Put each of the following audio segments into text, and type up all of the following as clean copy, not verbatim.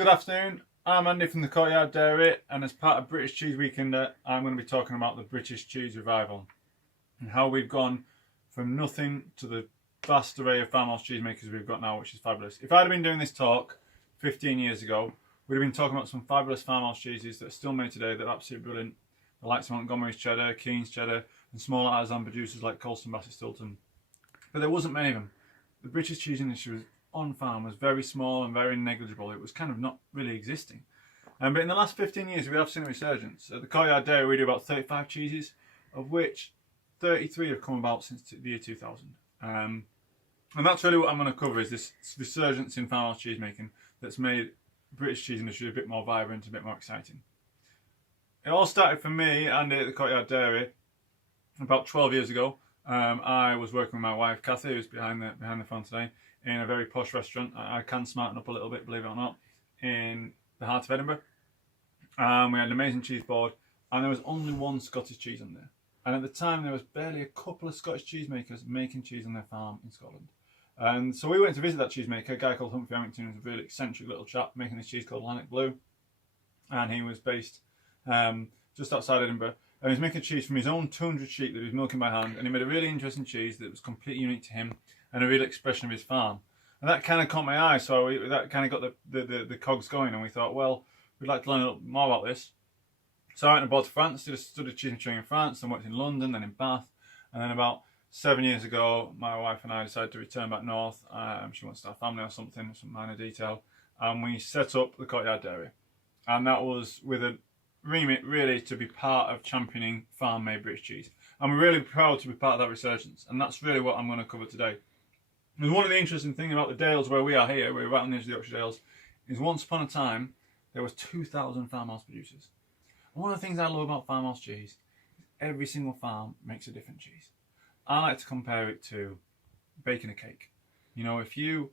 Good afternoon, I'm Andy from the Courtyard Dairy, and as part of British Cheese Weekender, I'm going to be talking about the British cheese revival and how we've gone from nothing to the vast array of farmhouse cheesemakers we've got now, which is fabulous. If I'd have been doing this talk 15 years ago, we'd have been talking about some fabulous farmhouse cheeses that are still made today that are absolutely brilliant. The likes of Montgomery's Cheddar, Keen's Cheddar, and small artisan producers like Colston, Bassett, Stilton. But there wasn't many of them. The British cheese industry was on farm was very small and very negligible. It was kind of not really existing. But in the last 15 years, we have seen a resurgence. At the Courtyard Dairy, we do about 35 cheeses, of which 33 have come about since the year 2000. And that's really what I'm going to cover, is this resurgence in farmhouse cheese making that's made British cheese industry a bit more vibrant, a bit more exciting. It all started for me and at the Courtyard Dairy about 12 years ago. I was working with my wife Kathy, who's behind the phone today, in a very posh restaurant. I can smarten up a little bit, believe it or not, in the heart of Edinburgh. We had an amazing cheese board, and there was only one Scottish cheese on there. And at the time, there was barely a couple of Scottish cheesemakers making cheese on their farm in Scotland. And so we went to visit that cheesemaker, a guy called Humphrey Harrington, who was a really eccentric little chap making this cheese called Lanark Blue. And he was based just outside Edinburgh. And he was making cheese from his own 200 sheep that he was milking by hand. And he made a really interesting cheese that was completely unique to him and a real expression of his farm. And that kind of caught my eye, so that kind of got the cogs going. And we thought, well, we'd like to learn a little more about this. So I went abroad to France, studied cheese and training in France, then worked in London, then in Bath. And then about 7 years ago, my wife and I decided to return back north. She wants to start a family or something, some minor detail. And we set up the Courtyard Dairy. And that was with a remit really to be part of championing farm-made British cheese. And we're really proud to be part of that resurgence. And that's really what I'm going to cover today. And one of the interesting things about the Dales where we are here, we're right on the edge of the Yorkshire Dales, is once upon a time, there was 2,000 farmhouse producers. And one of the things I love about farmhouse cheese is every single farm makes a different cheese. I like to compare it to baking a cake. You know, if you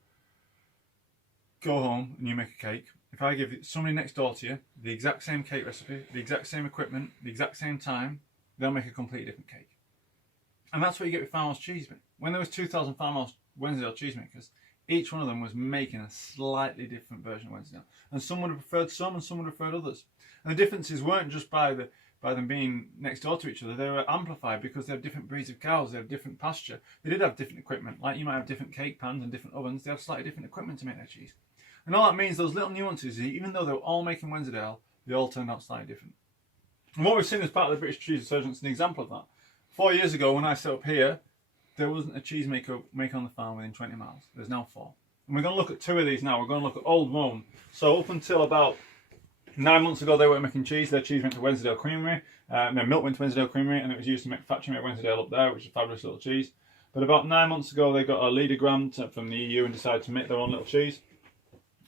go home and you make a cake, if I give somebody next door to you the exact same cake recipe, the exact same equipment, the exact same time, they'll make a completely different cake. And that's what you get with farmhouse cheese. But when there was 2,000 farmhouse Wensleydale cheesemakers, each one of them was making a slightly different version of Wensleydale. And some would have preferred some and some would have preferred others. And the differences weren't just by them being next door to each other. They were amplified because they have different breeds of cows, they have different pasture. They did have different equipment. Like you might have different cake pans and different ovens, they have slightly different equipment to make their cheese. And all that means, those little nuances, even though they were all making Wensleydale, they all turned out slightly different. And what we've seen as part of the British cheese resurgence is an example of that. 4 years ago when I set up here, there wasn't a cheesemaker on the farm within 20 miles. There's now 4. And we're going to look at 2 of these now. We're going to look at Old Rome. So up until about 9 months ago, they weren't making cheese. Their cheese went to Wensleydale Creamery. Their milk went to Wensleydale Creamery, and it was used to make factory-made Wensleydale up there, which is a fabulous little cheese. But about 9 months ago, they got a leader grant from the EU and decided to make their own little cheese.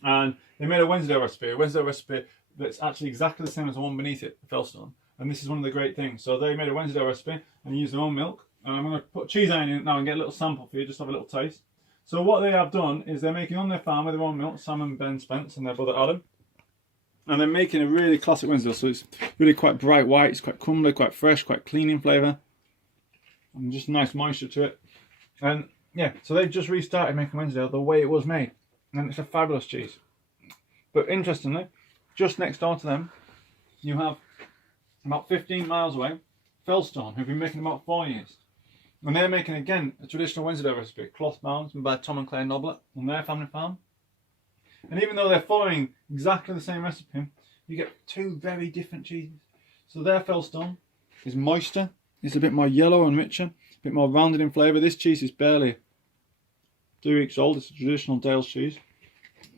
And they made a Wensleydale recipe that's actually exactly the same as the one beneath it, the Felstone. And this is one of the great things. So they made a Wensleydale recipe and used their own milk. And I'm going to put cheese iron in it now and get a little sample for you, just have a little taste. So what they have done is they're making on their farm with their own milk, Sam and Ben Spence and their brother Adam. And they're making a really classic Wensleydale. So it's really quite bright white, it's quite crumbly, quite fresh, quite clean in flavour. And just nice moisture to it. And yeah, so they've just restarted making Wensleydale the way it was made. And it's a fabulous cheese. But interestingly, just next door to them, you have about 15 miles away, Felstone, who've been making about 4 years. And they're making, again, a traditional Wensleydale recipe, cloth bound, by Tom and Claire Noblet on their family farm. And even though they're following exactly the same recipe, you get 2 very different cheeses. So their Felstone is moister, it's a bit more yellow and richer, a bit more rounded in flavour. This cheese is barely 2 weeks old. It's a traditional Dales cheese.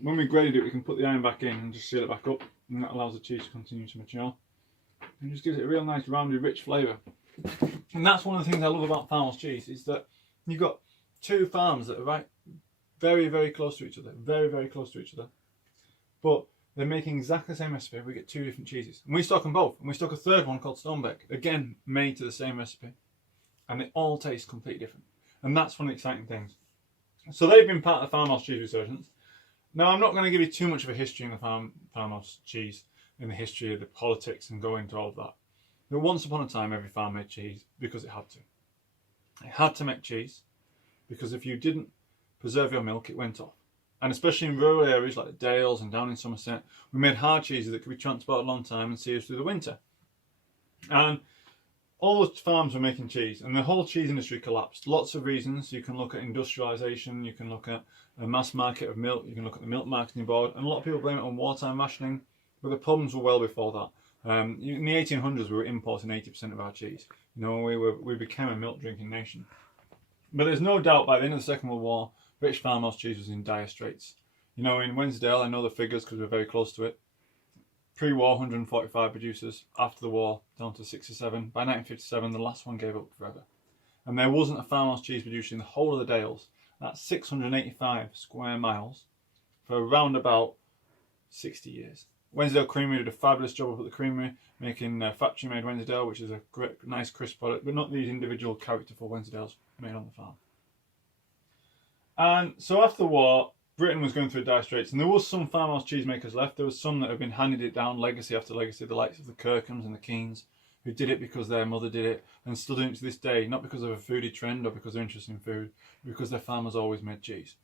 When we graded it, we can put the iron back in and just seal it back up, and that allows the cheese to continue to mature. And just gives it a real nice, rounded, rich flavour. And that's one of the things I love about farmhouse cheese, is that you've got 2 farms that are very, very close to each other, very, very close to each other. But they're making exactly the same recipe. We get 2 different cheeses, and we stock them both. And we stock a third one called Stonebeck, again made to the same recipe, and they all taste completely different. And that's one of the exciting things. So they've been part of the farmhouse cheese resurgence. Now, I'm not going to give you too much of a history in the farmhouse cheese, in the history of the politics and go into all of that. But once upon a time, every farm made cheese because it had to. It had to make cheese because if you didn't preserve your milk, it went off. And especially in rural areas like the Dales and down in Somerset, we made hard cheeses that could be transported a long time and see us through the winter. And all the farms were making cheese, and the whole cheese industry collapsed. Lots of reasons. You can look at industrialisation, you can look at a mass market of milk, you can look at the milk marketing board, and a lot of people blame it on wartime rationing, but the problems were well before that. In the 1800s, we were importing 80% of our cheese. You know, we became a milk drinking nation. But there's no doubt by the end of the Second World War, British farmhouse cheese was in dire straits. You know, in Wensdale, I know the figures because we're very close to it. Pre-war, 145 producers. After the war, down to 6 or 7. By 1957, the last one gave up forever. And there wasn't a farmhouse cheese producer in the whole of the Dales. That's 685 square miles for around about 60 years. Wensdale Creamery did a fabulous job up at the creamery, making factory-made Wensdale, which is a great, nice, crisp product, but not these individual characterful Wensdales made on the farm. And so after the war, Britain was going through dire straits, and there was some farmhouse cheesemakers left. There was some that have been handed it down legacy after legacy, the likes of the Kirkhams and the Keens, who did it because their mother did it, and still doing it to this day, not because of a foodie trend or because they're interested in food, but because their farmers always made cheese.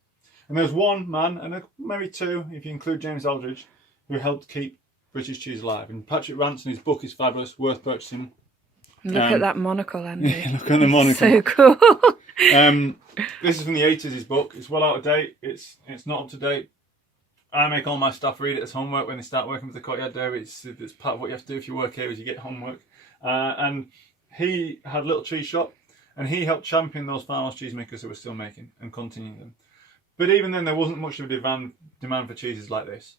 And there's one man, and maybe two, if you include James Aldridge, who helped keep British cheese alive. And Patrick Ranson, his book is fabulous, worth purchasing. Look at that monocle, Andy. Yeah, look at the monocle. So cool. This is from the 80s, his book. It's well out of date. It's not up to date. I make all my staff read it as homework when they start working with the Courtyard Dairy. It's part of what you have to do if you work here is you get homework. And he had a little cheese shop, and he helped champion those farmhouse cheesemakers who were still making and continuing them. But even then, there wasn't much of a demand for cheeses like this.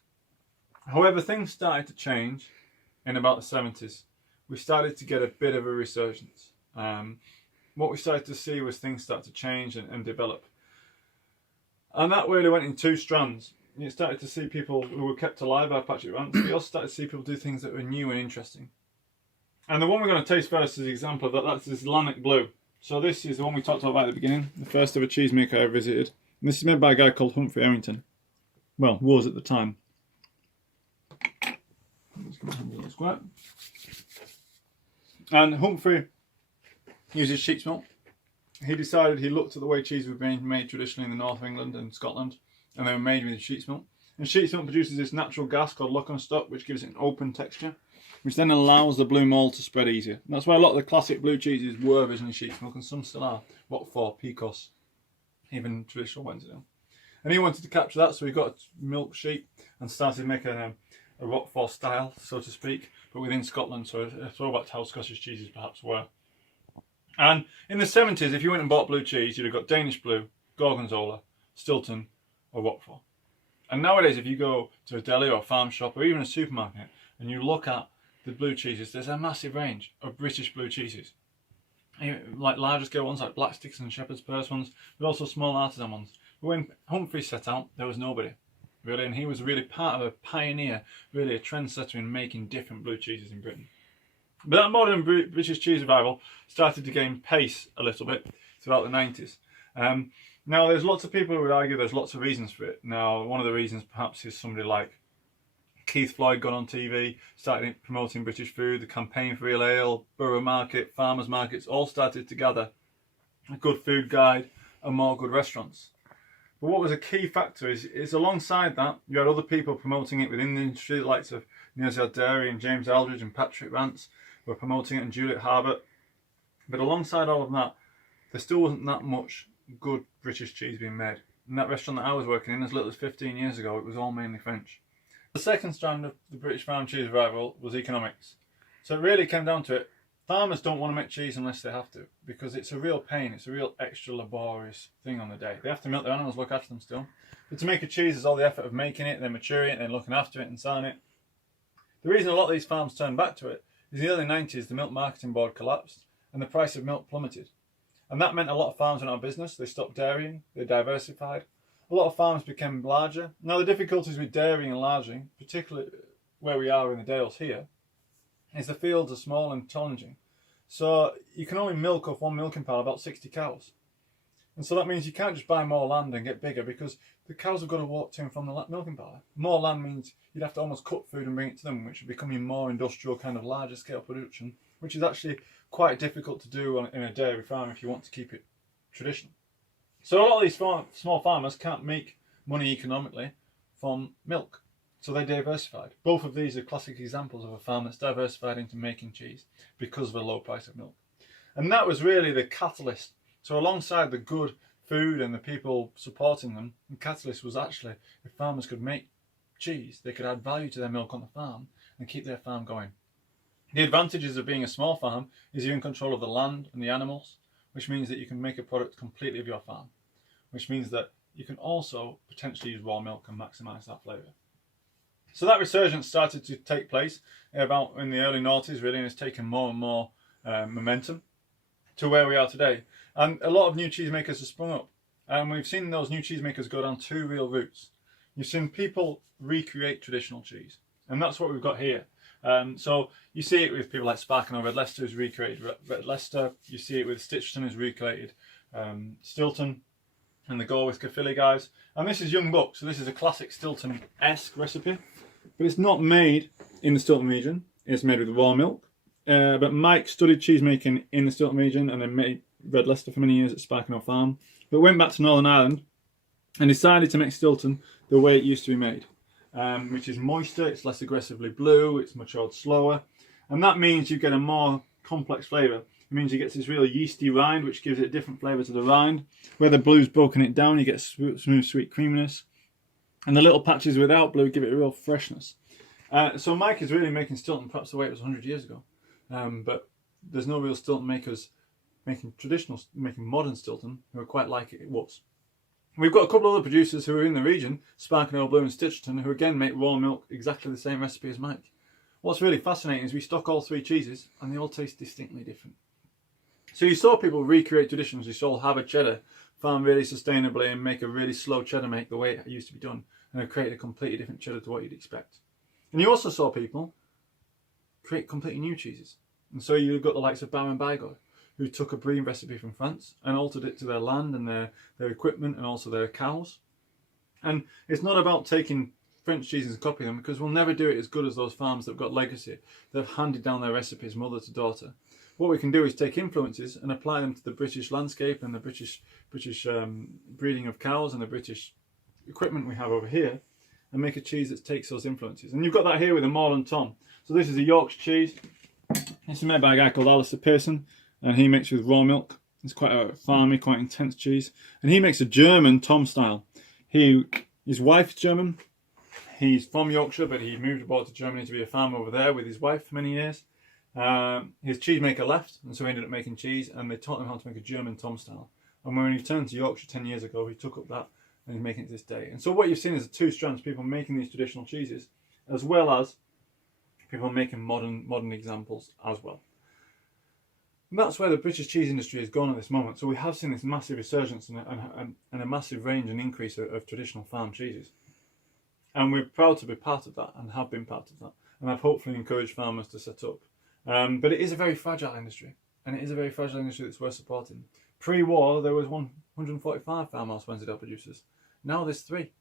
However, things started to change in about the 70s. We started to get a bit of a resurgence. What we started to see was things start to change and develop. And that really went in two strands. You started to see people who were kept alive by Patrick Ranson. You also started to see people do things that were new and interesting. And the one we're going to taste first is an example of that. That's this Lanark Blue. So this is the one we talked about at the beginning, the first ever cheesemaker I ever visited. And this is made by a guy called Humphrey Errington. Well, was at the time. And Humphrey uses sheep's milk. He decided he looked at the way cheese was being made traditionally in the north of England and Scotland, and they were made with sheep's milk. And sheep's milk produces this natural gas called Lock-on-Stock, which gives it an open texture, which then allows the blue mould to spread easier. And that's why a lot of the classic blue cheeses were originally sheep's milk, and some still are. Roquefort, Pecos, even traditional Wensdale. And he wanted to capture that, so he got a milk sheep and started making a Roquefort style, so to speak, but within Scotland, so a throwback to how Scottish cheeses perhaps were. And in the 70s, if you went and bought blue cheese, you'd have got Danish Blue, Gorgonzola, Stilton, or Roquefort. And nowadays, if you go to a deli or a farm shop or even a supermarket and you look at the blue cheeses, there's a massive range of British blue cheeses. Like larger scale ones like Blacksticks and Shepherd's Purse ones, but also small artisan ones. But when Humphrey set out, there was nobody, really, and he was really part of a pioneer, really a trendsetter in making different blue cheeses in Britain. But that modern British cheese revival started to gain pace a little bit throughout the 90s. Now, there's lots of people who would argue there's lots of reasons for it. Now, one of the reasons perhaps is somebody like Keith Floyd got on TV, started promoting British food, the campaign for Real Ale, Borough Market, farmers markets, all started to gather a good food guide and more good restaurants. But what was a key factor is alongside that, you had other people promoting it within the industry, the likes of Neilsdale Dairy and James Aldridge and Patrick Rance were promoting it, and Juliet Harbert. But alongside all of that, there still wasn't that much good British cheese being made. In that restaurant that I was working in, as little as 15 years ago, it was all mainly French. The second strand of the British farm cheese revival was economics. So it really came down to it. Farmers don't want to make cheese unless they have to, because it's a real pain, it's a real extra laborious thing on the day. They have to milk their animals, look after them still. But to make a cheese, there's all the effort of making it, then maturing it, then looking after it and selling it. The reason a lot of these farms turned back to it is in the early 90s, the milk marketing board collapsed and the price of milk plummeted. And that meant a lot of farms went out of business, they stopped dairying, they diversified. A lot of farms became larger. Now the difficulties with dairying and larging, particularly where we are in the Dales here, is the fields are small and challenging. So you can only milk off one milking pile about 60 cows. And so that means you can't just buy more land and get bigger, because the cows have got to walk to and from the milking pile. More land means you'd have to almost cut food and bring it to them, which would become your more industrial kind of larger scale production, which is actually quite difficult to do in a dairy farm if you want to keep it traditional. So a lot of these small farmers can't make money economically from milk. So they diversified. Both of these are classic examples of a farm that's diversified into making cheese because of the low price of milk. And that was really the catalyst. So alongside the good food and the people supporting them, the catalyst was actually if farmers could make cheese, they could add value to their milk on the farm and keep their farm going. The advantages of being a small farm is you're in control of the land and the animals, which means that you can make a product completely of your farm, which means that you can also potentially use raw milk and maximise that flavour. So that resurgence started to take place about in the early noughties really, and it's taken more and more momentum to where we are today. And a lot of new cheesemakers have sprung up, and we've seen those new cheesemakers go down two real routes. You've seen people recreate traditional cheese, and that's what we've got here. So you see it with people like Sparkano Red Leicester, who's recreated Red Leicester. You see it with Stitchton, who's recreated Stilton, and the Gorwith Caerphilly guys. And this is Young Buck, so this is a classic Stilton-esque recipe, but it's not made in the Stilton region. It's made with raw milk. But Mike studied cheese making in the Stilton region and then made Red Leicester for many years at Sparkano Farm, but went back to Northern Ireland and decided to make Stilton the way it used to be made, which is moister, it's less aggressively blue, it's matured slower, and that means you get a more complex flavour. It means you get this real yeasty rind, which gives it a different flavour to the rind. Where the blue's broken it down, you get smooth, sweet creaminess, and the little patches without blue give it a real freshness. So Mike is really making Stilton perhaps the way it was 100 years ago, but there's no real Stilton makers making modern Stilton who are quite like it was. We've got a couple of other producers who are in the region, Sparkano Blue and Stitchton, who again make raw milk exactly the same recipe as Mike. What's really fascinating is we stock all three cheeses and they all taste distinctly different. So you saw people recreate traditions. You saw Harvard cheddar farm really sustainably and make a really slow cheddar make the way it used to be done, and have created a completely different cheddar to what you'd expect. And you also saw people create completely new cheeses. And so you've got the likes of Baron Bigod, who took a brie recipe from France and altered it to their land and their equipment and also their cows. And it's not about taking French cheeses and copying them, because we'll never do it as good as those farms that have got legacy, that have handed down their recipes mother to daughter. What we can do is take influences and apply them to the British landscape and the British breeding of cows and the British equipment we have over here, and make a cheese that takes those influences. And you've got that here with a Moreland Tom. So this is a Yorkshire cheese. This is made by a guy called Alistair Pearson, and he makes with raw milk. It's quite a farmy, quite intense cheese. And he makes a German Tom style. His wife's German. He's from Yorkshire, but he moved abroad to Germany to be a farmer over there with his wife for many years. His cheesemaker left, and so he ended up making cheese, and they taught him how to make a German Tom style. And when he returned to Yorkshire 10 years ago, he took up that and he's making it to this day. And so what you've seen is the two strands, people making these traditional cheeses, as well as people making modern examples as well. And that's where the British cheese industry has gone at this moment. So we have seen this massive resurgence and a massive range and increase of traditional farm cheeses. And we're proud to be part of that and have been part of that. And I've hopefully encouraged farmers to set up. But it is a very fragile industry, and it is a very fragile industry that's worth supporting. Pre-war, there was 145 farmhouse Wensleydale producers. Now there's 3.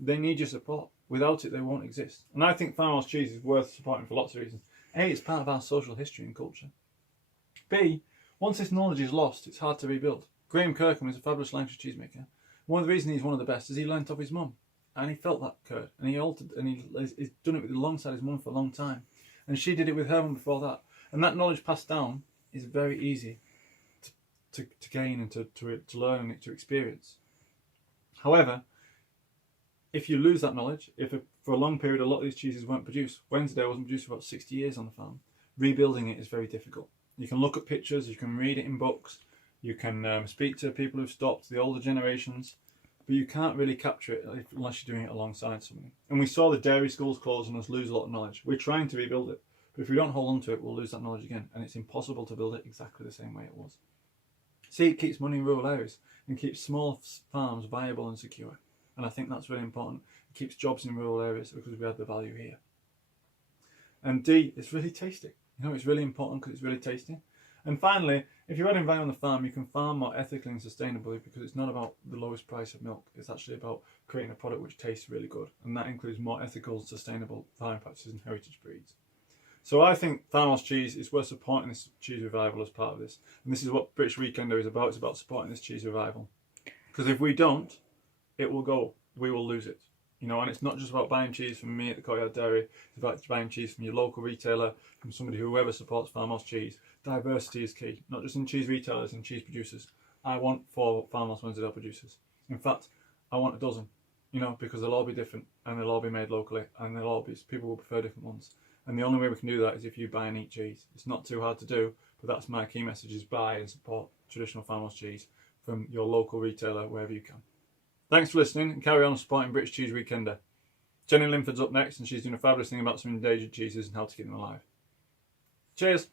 They need your support. Without it, they won't exist. And I think farmhouse cheese is worth supporting for lots of reasons. A, it's part of our social history and culture. B, once this knowledge is lost, it's hard to rebuild. Graham Kirkham is a fabulous Lancashire cheesemaker. One of the reasons he's one of the best is he learnt off his mum. And he felt that curd. And he altered, and he's done it alongside his mum for a long time. And she did it with her mum before that. And that knowledge passed down is very easy to gain and to learn and to experience. However, if you lose that knowledge, for a long period a lot of these cheeses weren't produced, Wensleydale wasn't produced for about 60 years on the farm, rebuilding it is very difficult. You can look at pictures, you can read it in books, you can speak to people who've stopped, the older generations, but you can't really capture it unless you're doing it alongside somebody. And we saw the dairy schools close and us lose a lot of knowledge. We're trying to rebuild it, but if we don't hold on to it, we'll lose that knowledge again, and it's impossible to build it exactly the same way it was. See, it keeps money in rural areas and keeps small farms viable and secure. And I think that's really important. It keeps jobs in rural areas because we have the value here. And D, it's really tasty. You know, it's really important because it's really tasty. And finally, if you're adding value on the farm, you can farm more ethically and sustainably because it's not about the lowest price of milk. It's actually about creating a product which tastes really good. And that includes more ethical, sustainable farming practices and heritage breeds. So I think farmhouse cheese is worth supporting this cheese revival as part of this. And this is what British Weekender is about. It's about supporting this cheese revival. Because if we don't, it will go. we will lose it. You know, and it's not just about buying cheese from me at the Courtyard Dairy. It's about buying cheese from your local retailer, from somebody whoever supports farmhouse cheese. Diversity is key, not just in cheese retailers and cheese producers. I want 4 farmhouse Wensleydale producers. In fact, I want a dozen, you know, because they'll all be different and they'll all be made locally and they'll all be, people will prefer different ones. And the only way we can do that is if you buy and eat cheese. It's not too hard to do, but that's my key message, is buy and support traditional farmhouse cheese from your local retailer wherever you can. Thanks for listening, and carry on supporting British Cheese Weekender. Jenny Linford's up next, and she's doing a fabulous thing about some endangered cheeses and how to keep them alive. Cheers!